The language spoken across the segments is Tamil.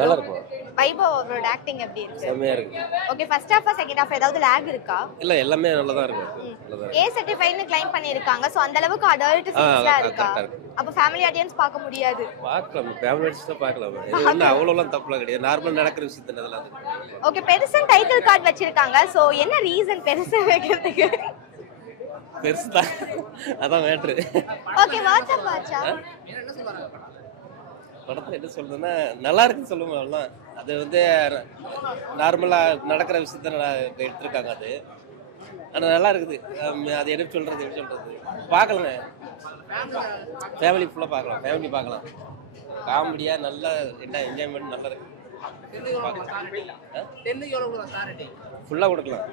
நல்லா இருக்கும். வைபவ் அவரோட ஆக்டிங் எப்படி இருக்கு? செம்மையா இருக்கு. Okay, first half second half ஏதாவது லாக் இருக்கா? இல்ல எல்லாமே நல்லா தான் இருக்கு. நல்லா தான். ஏ சர்டிஃபைட்னு கிளைம் பண்ணிருக்காங்க. சோ அந்த அளவுக்கு அடல்ட் சீன்ஸ்லாம் இருக்கா? அப்ப ஃபேமிலி ஆடியன்ஸ் பார்க்க முடியாது. பார்க்கலாம். ஃபேமிலி ஆடியன்ஸ் பார்க்கலாம். இது ஒண்ணு அவ்வளவுலாம் தப்புலாம் கிடையாது. நார்மல் நடக்கிற விஷயத்தை அதெல்லாம் இருக்கு. ஓகே, பெருசன் டைட்டில் கார்டு வச்சிருக்காங்க. சோ என்ன ரீசன் பெருசன் வைக்கிறதுக்கு? பெருசுதான். அதான் மேட்ரு. Okay, WhatsApp வாட்சா? படத்துல என்ன சொல்றதுன்னா நல்லா இருக்குன்னு சொல்லுவோம். அவ்வளோதான். அது வந்து நார்மலா நடக்கிற விஷயத்த எடுத்திருக்காங்க. அது ஆனால் நல்லா இருக்குது. அது எப்படி சொல்றது பார்க்கலாங்க. ஃபேமிலி ஃபுல்லாக பார்க்கலாம். ஃபேமிலி பார்க்கலாம். காமெடியாக நல்லா என்ஜாய்மெண்ட் நல்லா இருக்கு. ஃபுல்லாக கொடுக்கலாம்.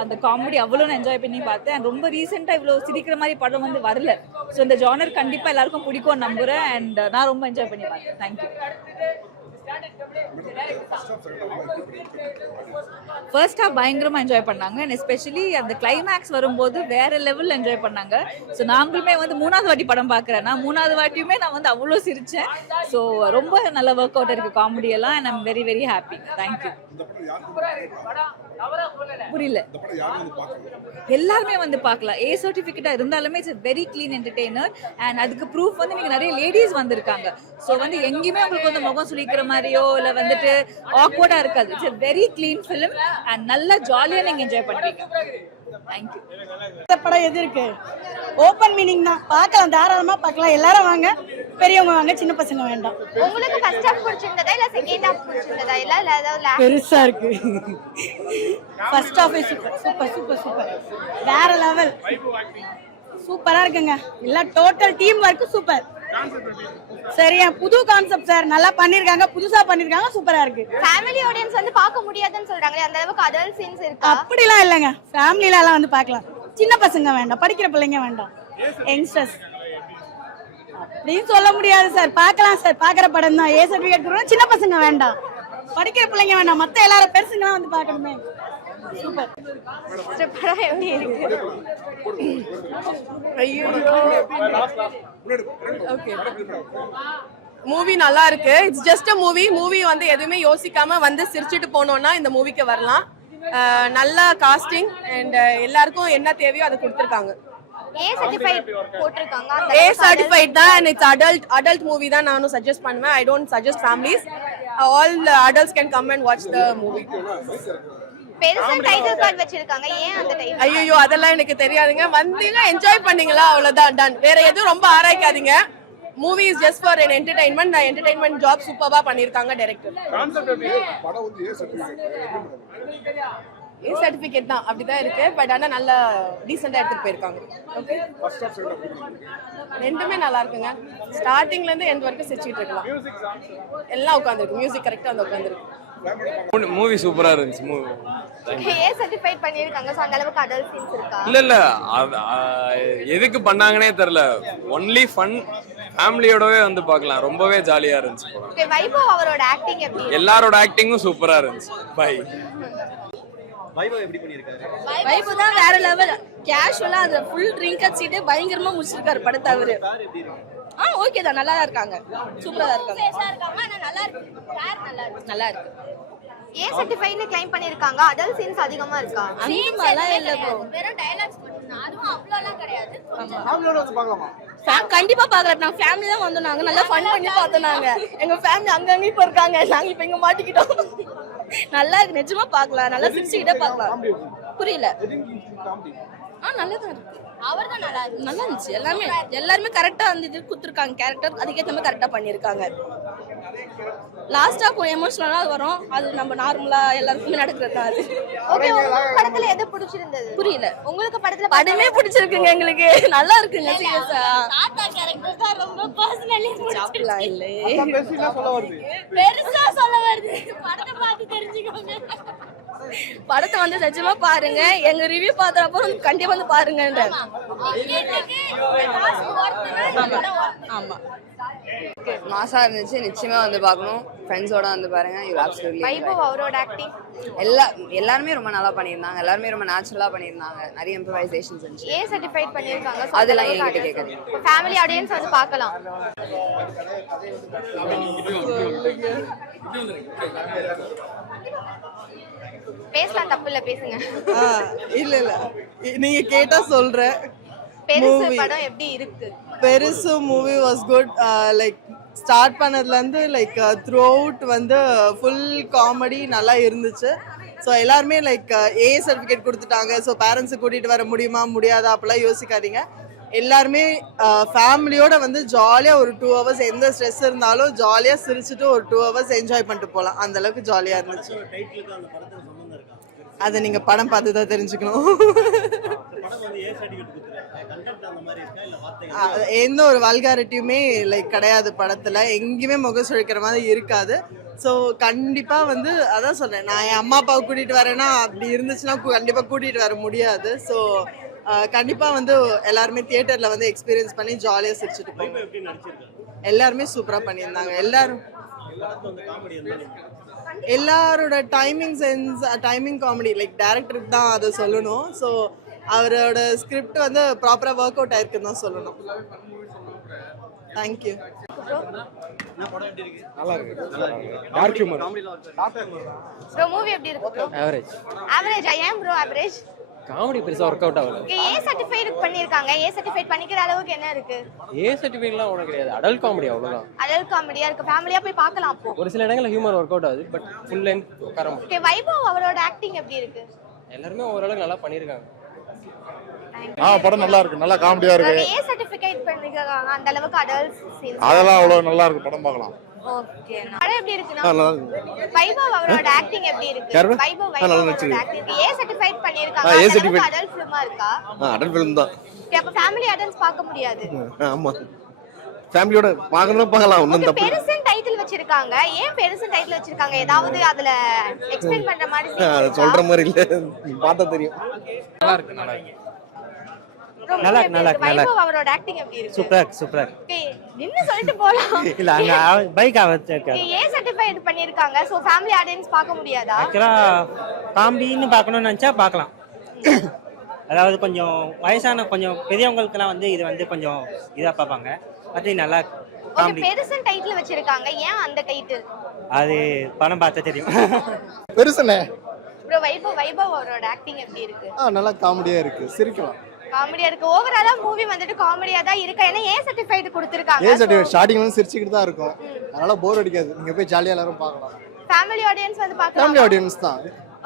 அந்த காமெடி அவ்வளோ நான் என்ஜாய் பண்ணி பார்த்தேன். அண்ட் ரொம்ப ரீசெண்டாக இவ்வளோ சிரிக்கிற மாதிரி படம் வந்து வரல. ஸோ இந்த ஜானர் கண்டிப்பாக எல்லாருக்கும் பிடிக்கும் நம்புகிறேன். அண்ட் நான் ரொம்ப என்ஜாய் பண்ணி பார்த்தேன். தேங்க்யூ. ஃபர்ஸ்ட் ஹாஃப் பயங்கரமாக என்ஜாய் பண்ணாங்க. அண்ட் எஸ்பெஷலி அந்த கிளைமேக்ஸ் வரும்போது வேற லெவலில் என்ஜாய் பண்ணாங்க. ஸோ நாங்களுமே வந்து 3வது வாட்டி படம் பார்க்குறேன். நான் 3வது வாட்டியுமே நான் வந்து அவ்வளோ சிரித்தேன். ஸோ ரொம்ப நல்ல ஒர்க் அவுட் இருக்குது காமெடியெல்லாம். And I'm very very happy. Thank you. புரியல. எல்லாருமே வந்து பார்க்கலாம். ஏ சர்டிஃபிகேட்டா இருந்தாலுமே it's very clean entertainer. And அதுக்கு ப்ரூஃப் வந்து நீங்க நிறைய லேடிஸ் வந்திருக்காங்க. ஸோ வந்து எங்கேயுமே உங்களுக்கு வந்து முகம் சுளிக்கிற மாதிரியோ இல்லை வந்துட்டு ஆக்வர்டா இருக்காது. It's very clean film. And நல்லா ஜாலியாக நீங்க என்ஜாய் பண்ணுவீங்க. தேங்க்யூ. இந்த படம் எது இருக்கு? ஓப்பன் மீனிங் தான். பார்க்கலாம், தாராளமா பார்க்கலாம். எல்லாரும் வாங்க, பெரியவங்க வாங்க, சின்ன பசங்க வேண்டாம். உங்களுக்கு ஃபர்ஸ்ட் ஹாஃப் பிடிச்சிருந்ததா இல்ல செகண்ட் ஹாஃப் பிடிச்சிருந்ததா இல்ல ஏதாவது லாக்? பெருசா இருக்கு. First half super super super super. வேற லெவல். சூப்பரா இருக்குங்க. எல்லாம் டோட்டல் டீம் ஒர்க் சூப்பர். சரியா, புது கான்செப்ட் சார். நல்லா பண்ணிருக்காங்க, புதுசா பண்ணிருக்காங்க, சூப்பரா இருக்கு. ஃபேமிலி ஆடியன்ஸ் வந்து பார்க்க முடியாதுன்னு சொல்றாங்களே, அந்த அளவுக்கு அடல்ட் சீன்ஸ் இருக்கா? அப்படிலாம் இல்லைங்க. ஃபேமிலில எல்லாம் வந்து பார்க்கலாம். சின்ன பசங்க வேண்டாம், படிக்கிற பிள்ளைங்க வேண்டாம், யங்ஸ்டர்ஸ் அப்படின்னு சொல்ல முடியாது சார். பார்க்கலாம் சார், பார்க்குற படம் தான். ஏ சர்டிஃபிகேட் கொடுக்கணும். சின்ன பசங்க வேண்டாம், படிக்கிற பிள்ளைங்க வேண்டாம், மற்ற எல்லாரும் பெருசுங்களாம் வந்து பார்க்கணுமே. சூப்பர். படம் எப்படி இருக்கு? ஐயோ, ஓகே, மூவி நல்லா இருக்கு. இட்ஸ் ஜஸ்ட் அ மூவி வந்து எதுவுமே யோசிக்காம வந்து சிரிச்சிட்டு போனோம்னா இந்த மூவிக்கு வரலாம். நல்ல காஸ்டிங் அண்ட் எல்லாருக்கும் என்ன தேவையோ அதை கொடுத்துருக்காங்க. ஏ சர்டிஃபைட் போட்டிருக்காங்க. ஏ சர்டிஃபைட் தான். அண்ட் இட்ஸ் அடல்ட் மூவி தான் நானும் சஜஸ்ட் பண்ணுவேன். I don't suggest families. All adults can come and watch the movie. பெருசா டைட்டில் கார்டு வச்சிருக்காங்க. ஏன் அந்த டைட்டில்? ஐயோ, அதெல்லாம் எனக்கு தெரியாதுங்க. வந்தீங்க, என்ஜாய் பண்ணீங்களா, அவ்வளவுதான், டன். வேற எதுவும் ரொம்ப ஆராய்க்காதீங்க. Movie is just for an entertainment. Entertainment job சூப்பரா பண்ணிருக்காங்க டைரக்டர். ஏ சர்டிஃபிகேட் தான், அப்படிதான் இருக்கு. பட் ஆனா நல்லா டீசெண்டா எடுத்துட்டு போயிருக்காங்க. ஓகே, ரெண்டுமே நல்லா இருக்குங்க. ஸ்டார்டிங்ல இருந்து எண்ட் வரைக்கும் சிரிச்சிட்டு இருக்கலாம். எல்லாம் உட்காந்துருக்கு. மியூசிக் கரெக்டா வந்து உட்காந்துருக்கு. மூவி சூப்பரா இருந்துச்சு. மூவி ஏ சர்டிஃபைட் பண்ணிருக்காங்க. சோ அந்த அளவுக்கு அடல்ட் சீன்ஸ் இருக்கா? இல்ல எதுக்கு பண்ணாங்கன்னே தெரியல. Only fun. ஃபேமிலியோடவே வந்து பார்க்கலாம். ரொம்பவே ஜாலியா இருந்துச்சு. ஓகே, வைபவ் அவரோட ஆக்டிங் எப்படி? எல்லாரோட ஆக்டிங்கும் சூப்பரா இருந்துச்சு. பை. வைபவ் எப்படி பண்ணிருக்காரு? வைபவ் தான் வேற லெவல். கேஷுவலா அந்த ஃபுல் ட்ரிங்க் அடிச்சிட்டு பயங்கரமா முடிச்சிருக்காரு படத்தை அவரு. ஓகே தான், நல்லா தான் இருக்காங்க. சூப்பரா தான் இருக்காங்க. நல்லா இருக்கு. ஏ சர்டிஃபைட்னு கிளைம் பண்ணிருக்காங்க. அடல்ட் சீன்ஸ் அதிகமா இருக்கா? சீன்ஸ்லாம் இல்ல ப்ரோ. வெறும் டயலாக்ஸ் மட்டும். அதுவும் அவ்வளோலாம் கிடையாது. ஃபேமிலியோட வந்து பார்க்கலாமா? கண்டிப்பா பாக்கலாம். நாங்க ஃபேமிலி தான் வந்தோம். நாங்க நல்லா ஃபன் பண்ணி பார்த்தோம். நாங்க எங்க ஃபேமிலி அங்கங்க இப்ப இருக்காங்க. நாங்க இப்ப இங்க மாட்டிக்கிட்டோம். நல்லா இருக்கு, நிஜமா பார்க்கலாம். நல்லா சிரிச்சுக்கிட்டே பார்க்கலாம். புரியல. நல்லதா இருக்கு. அவர்தான் நல்லா இருக்கு. நல்லா இருந்துச்சு. எல்லாருமே கரெக்டா வந்து இது குடுத்துருக்காங்க. கேரக்டர் அதுக்கேற்ற மாதிரி கரெக்டா பண்ணிருக்காங்க. லாஸ்டா கொஞ்சம் எமோஷனலா வரும். அது நம்ம நார்மலா எல்லாருக்குமே நடக்கிறது தான். அது ஓகே, உங்களுக்கு படத்துல எது பிடிச்சிருந்தது? புரியல. உங்களுக்கு படத்துல படமே பிடிச்சிருக்குங்க. எங்களுக்கு நல்லா இருக்குங்க. சீரியஸா தாத்தா கேரக்டர் தான் ரொம்ப பர்சனலி சாப்பிடலாம் இல்ல. பெருசா சொல்ல வருது. பெருசா சொல்ல வருது. படத்தை பார்த்து தெரிஞ்சுக்கோங்க. படத்தை வந்து நிஜமா பாருங்க. எங்க ரிவ்யூ பார்த்தப்போ கண்டிப்பா வந்து பாருங்கன்ற. ஆமா, மாசா இருந்துச்சு. நிச்சயமா வந்து பார்க்கணும். ஃப்ரெண்ட்ஸோட வந்து பாருங்க யூ அப்சல்யூட்லி வைபவ் அவரோட ஆக்டிங் எல்லாருமே ரொம்ப நல்லா பண்ணியிருந்தாங்க. எல்லாருமே ரொம்ப நேச்சுரலா பண்ணியிருந்தாங்க. நிறைய இம்ப்ரவைசேஷன்ஸ் இருந்துச்சு. ஏ சர்டிஃபைட் பண்ணிருக்காங்க. So அதெல்லாம் என்கிட்ட கேட்காதீங்க. ஃபேமிலி ஆடியன்ஸ் வந்து பார்க்கலாம். பேசலாம், தப்பு இல்ல, பேசுங்க. இல்ல நீங்க கேட்டா சொல்றேன். பெருசு படம் எப்படி இருக்கு? பெருசு movie was good. Like start பண்ணதுல இருந்து லைக் த்ரூ அவுட் வந்து ஃபுல் காமெடி நல்லா இருந்துச்சு. ஸோ எல்லாருமே லைக் ஏ சர்டிஃபிகேட் கொடுத்துட்டாங்க. ஸோ பேரண்ட்ஸை கூட்டிட்டு வர முடியுமா முடியாதா அப்படிலாம் யோசிக்காதீங்க. எல்லாருமே ஃபேமிலியோட வந்து ஜாலியாக ஒரு 2 hours எந்த ஸ்ட்ரெஸ் இருந்தாலும் ஜாலியாக சிரிச்சுட்டு ஒரு 2 hours என்ஜாய் பண்ணிட்டு போகலாம். அந்த அளவுக்கு ஜாலியாக இருந்துச்சு. அதை நீங்க படம் பார்த்து தான் தெரிஞ்சுக்கணும். எந்த ஒரு வல்காரிட்டியுமே லைக் கிடையாது படத்துல. எங்கேயுமே முகம் சுழிக்கிற மாதிரி இருக்காது. ஸோ கண்டிப்பா வந்து அதான் சொல்றேன், நான் என் அம்மா அப்பாவை கூட்டிட்டு வரேன்னா அப்படி இருந்துச்சுன்னா கண்டிப்பா கூட்டிட்டு வர முடியாது. ஸோ கண்டிப்பா வந்து எல்லாருமே தியேட்டர்ல வந்து எக்ஸ்பீரியன்ஸ் பண்ணி ஜாலியா சிரிச்சுட்டு போங்க. எல்லாருமே சூப்பரா பண்ணியிருந்தாங்க. எல்லாரோட டைமிங் காமெடி லைக் டைரக்டருக்கு தான் அதை சொல்லணும். ஸோ அவரோட ஸ்கிரிப்ட் வந்து ப்ராப்பராக ஒர்க் அவுட் ஆயிருக்குன்னு தான் சொல்லணும். தேங்க்யூ. நல்லா இருக்கு. Dark humour. ப்ரோ மூவி எப்படி இருக்கு ப்ரோ? ஆவரேஜ். ஏன் ப்ரோ ஆவரேஜ்? காமெடி பெருசா ஒர்க் அவுட் ஆகல. ஏ சர்டிஃபைட் பண்ணிருக்காங்க. ஏ சர்டிஃபைட் பண்ணிக்கிற அளவுக்கு என்ன இருக்கு? ஏ சர்டிஃபிகேட்லாம் ஒன்றும் கிடையாது. அடல்ட் காமெடி அவ்வளவுதான். அடல்ட் காமெடியா இருக்கு. ஃபேமிலியா போய் பார்க்கலாம். அப்போ ஒரு சில இடங்கள்ல ஹியூமர் ஒர்க் அவுட் ஆகுது. பட் ஃபுல் லென்த் உட்கார முடியும். ஓகே, வைபவ் அவரோட ஆக்டிங் எப்படி இருக்கு? எல்லாருமே ஓரளவுக்கு நல்லா பண்ணிருக்காங்க. படம் நல்லா இருக்கு. நல்லா காமெடியா இருக்கு. ஏ சர்டிஃபிகேட் பண்ணிருக்காங்க. அந்த அளவுக்கு அடல்ட் சீன்ஸ் அதெல்லாம் அவ்வளவு நல்லா இருக்கு. படம் பார்க்கலாம். ஓகே, படம் எப்படி இருக்குன்னா வைபவ் அவரோட ஆக்டிங் எப்படி இருக்கு? வைபவ் அவரோட ஆக்டிங் ஏ சர்டிஃபைட் பண்ணிருக்காங்க. அது அடல்ட் ஃபிலிமா இருக்கா? அடல்ட் ஃபிலிம் தான். ஓகே, அப்ப ஃபேமிலி ஆடியன்ஸ் பார்க்க முடியாது. ஆமா, ஃபேமிலியோட பார்க்கணும் பார்க்கலாம். ஒண்ணும் தப்பு. பெருசன் டைட்டில் வச்சிருக்காங்க. ஏன் பெருசன் டைட்டில் வச்சிருக்காங்க? ஏதாவது அதுல எக்ஸ்பிளைன் பண்ற மாதிரி அது சொல்ற மாதிரி இல்ல, பார்த்தா தெரியும். நல்லா இருக்கு. நல்லா இருக்கு. வைபவ் அவரோட ஆக்டிங் எப்படி இருக்கு? சூப்பர். ஓகே, நின்னு சொல்லிட்டு போலாம். இல்ல அங்க பைக் அவச்சிருக்காங்க. ஏ சர்டிஃபைட் பண்ணிருக்காங்க. சோ ஃபேமிலி ஆடியன்ஸ் பார்க்க முடியாதா? ஆக்சுவலா காமெடின்னு பார்க்கணும்னு நினைச்சா பார்க்கலாம். அதாவது கொஞ்சம் வயசான கொஞ்சம் பெரியவங்களுக்குலாம் வந்து இது வந்து கொஞ்சம் இதா பார்ப்பாங்க. அது நல்லா ஓகே, பெருசன் டைட்டில் வச்சிருக்காங்க. ஏன் அந்த டைட்டில்? அது படம் பார்த்தா தெரியும். பெருசுனே ப்ரோ வைபவ் அவரோட ஆக்டிங் எப்படி இருக்கு? நல்லா காமெடியா இருக்கு. சிரிக்கலாம். காமெடியா இருக்கு. ஓவராலா மூவி வந்துட்டு காமெடியா தான் இருக்கு. ஏன்னா ஏ சர்டிஃபைட் கொடுத்திருக்காங்க. ஏ சர்டிஃபிகேட் ஸ்டார்டிங்ல இருந்து சிரிச்சிட்டு தான் இருக்கும். அதனால போர் அடிக்காது. நீங்க போய் ஜாலியா எல்லாரும் பார்க்கலாம். ஃபேமிலி ஆடியன்ஸ் வந்து பார்க்கலாம். ஃபேமிலி ஆடியன்ஸ் தான்.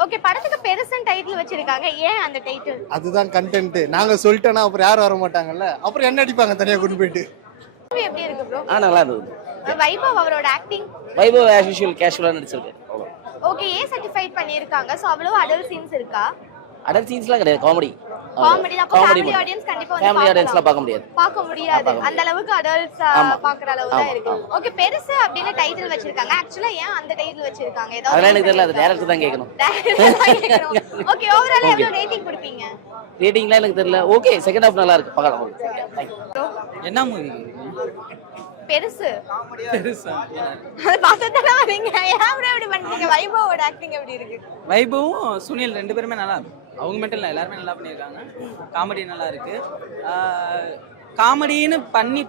ஓகே, படத்துக்கு பெருசன் டைட்டில் வச்சிருக்காங்க. ஏன் அந்த டைட்டில்? அதுதான் கண்டென்ட். நாங்க சொல்லிட்டோம்னா அப்புறம் யாரும் வர மாட்டாங்கல்ல. அப்புறம் என்ன அடிப்பாங்க தனியா கொண்டு போயிட்டு. மூவி எப்படி இருக்கு ப்ரோ? நல்லா இருந்தது. வைபவ் அவரோட ஆக்டிங் வைபவ் ஆஸ் யூஷுவல் கேஷுவலா நடிச்சிருக்காரு. ஓகே, ஏ சர்டிஃபைட் பண்ணிருக்காங்க. சோ அவ்வளவு அடல்ட் சீன்ஸ் இருக்கா? அடல்ட் சீன்ஸ்லாம் கிடையாது. காமெடி தான். அப்ப ஃபேமிலி ஆடியன்ஸ் கண்டிப்பா வந்து ஃபேமிலி ஆடியன்ஸ்லாம் பார்க்க முடியாது. பார்க்க முடியாது. அந்த அளவுக்கு அடல்ட்ஸ் பார்க்குற அளவு தான் இருக்கு. ஓகே, பெருசு அப்படின்னு டைட்டில் வச்சிருக்காங்க. ஆக்சுவலா ஏன் அந்த டைட்டில் வச்சிருக்காங்க? அதெல்லாம் எனக்கு தெரியல. அது டைரக்டர் தான் கேட்கணும். ஓகே, ஓவரால் எவ்வளவு ரேட்டிங் கொடுப்பீங்க? ரேட்டிங்லாம் எனக்கு தெரியல. ஓகே, செகண்ட் ஹாஃப் நல்லா இருக்கு. பார்க்கலாம். என்ன மூவி? பெருசா அது பார்த்ததா வரீங்க. ஏன் இப்படி பண்றீங்க? வைபவோட ஆக்டிங் எப்படி இருக்கு? வைபவும் சுனில் ரெண்டு பேருமே நல்லா இருக்கு. அவங்க மட்டும் இல்லை, எல்லாருமே நல்லா பண்ணியிருக்காங்க. காமெடி நல்லா இருக்கு. காமெடின்னு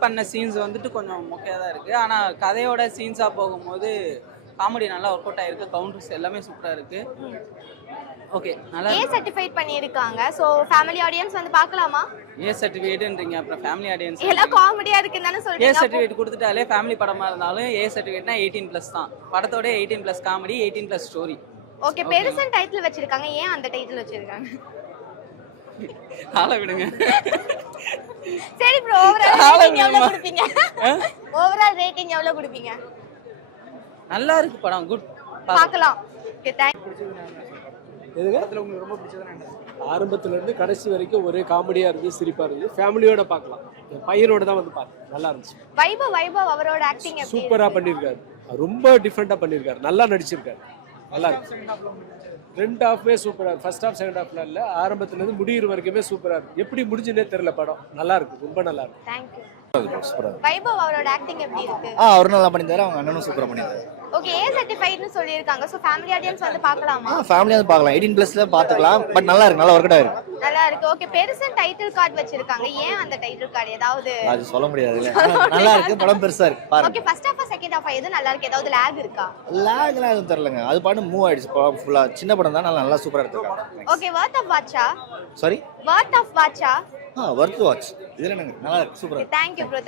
பண்ண சீன்ஸ் வந்துட்டு கொஞ்சம் மொக்கையாக தான் இருக்கு. ஆனால் கதையோட சீன்ஸாக போகும்போது காமெடி நல்லா ஒர்க் அவுட் ஆயிருக்கு. கவுண்டர்ஸ் எல்லாமே சூப்பராக இருக்கு. ஓகே, நல்லா ஏ சர்டிஃபைட் பண்ணிருக்காங்க. சோ ஃபேமிலி ஆடியன்ஸ் வந்து பார்க்கலாமா? ஏ சர்டிஃபிகேட்ன்றீங்க, அப்புறம் ஃபேமிலி ஆடியன்ஸ் எல்லாம் காமெடியா இருக்குன்னு தானே சொல்றீங்க. ஏ சர்டிஃபிகேட் கொடுத்துட்டாலே ஃபேமிலி படமா இருந்தாலும் ஏ சர்டிஃபிகேட்னா 18+ தான். படத்தோட 18+ காமெடி, 18+ ஸ்டோரி. ஓகே, பெருசன் டைட்டில் வச்சிருக்காங்க. ஏன் அந்த டைட்டில் வச்சிருக்காங்க? ஆள விடுங்க. சரி ப்ரோ, ஓவரால் ரேட்டிங் எவ்வளவு கொடுப்பீங்க? ஓவரால் ரேட்டிங் எவ்வளவு கொடுப்பீங்க? நல்லா இருக்கு படம், குட். பார்க்கலாம். ஓகே, தேங்க் எதுக்கு உங்களுக்கு ரொம்ப பிடிச்சது என்ன? ஆரம்பத்துல இருந்து கடைசி வரைக்கும் ஒரே காமெடியா இருந்து சிரிப்பா இருந்து ஃபேமிலியோட பார்க்கலாம். என் பையனோட தான் வந்து பார்த்தேன். நல்லா இருந்துச்சு. வைபவ் அவரோட ஆக்டிங் எப்படி? சூப்பரா பண்ணிருக்காரு. ரொம்ப டிஃபரெண்டா பண்ணிருக்காரு. நல்லா நடிச்சிருக்காரு. நல்லா இருக்கு. ரெண்டு ஹாஃப்மே சூப்பரா இருக்கு. ஃபர்ஸ்ட் ஹாஃப் செகண்ட் ஹாஃப்ல இல்ல, ஆரம்பத்துல இருந்து முடியிற வரைக்குமே சூப்பரா இருக்கு. எப்படி முடிஞ்சுனே தெரியல படம். நல்லா இருக்கு, ரொம்ப நல்லா இருக்கு. Thank you. வைபவ் அவரோட ஆக்டிங் எப்படி இருக்கு? அவர் நல்லா பண்ணிருந்தாரு. அவங்க அண்ணனும் சூப்பரா பண்ணிருந்தாரு. ஓகே ஏ சர்டிஃபைட்னு சொல்லியிருக்காங்க ஸோ ஃபேமிலி ஆடியன்ஸ் வந்து பார்க்கலாமா? ஃபேமிலியாக வந்து பார்க்கலாம் 18+ல பார்த்துக்கலாம் பட் நல்லா இருக்கு நல்லா ஒர்க் அவுட் ஆயிருக்கு நல்லா இருக்கு. ஓகே பெருசா டைட்டில் கார்டு வச்சிருக்காங்க. ஏன் அந்த டைட்டில் கார்டு ஏதாவது அது சொல்ல முடியாது நல்லா இருக்கு படம் பெருசா இருக்கு பாருங்க okay first half second half எது நல்லா இருக்கு? ஏதாவது லாக் இருக்கா? லாக்லாம் எதுவும் தெரியலங்க அது பாட்டு மூவ் ஆயிடுச்சு படம் ஃபுல்லா சின்ன படம் தான் நல்லா சூப்பரா எடுத்துருக்காங்க ஓகே வர்த் ஆஃப் வாட்சா? சாரி வர்த் ஆஃப் வாட்சா? வர்த் வாட்ச் இதுல என்னங்க நல்லா இருக்கு சூப்பரா தேங்க் யூ ப்ரோ.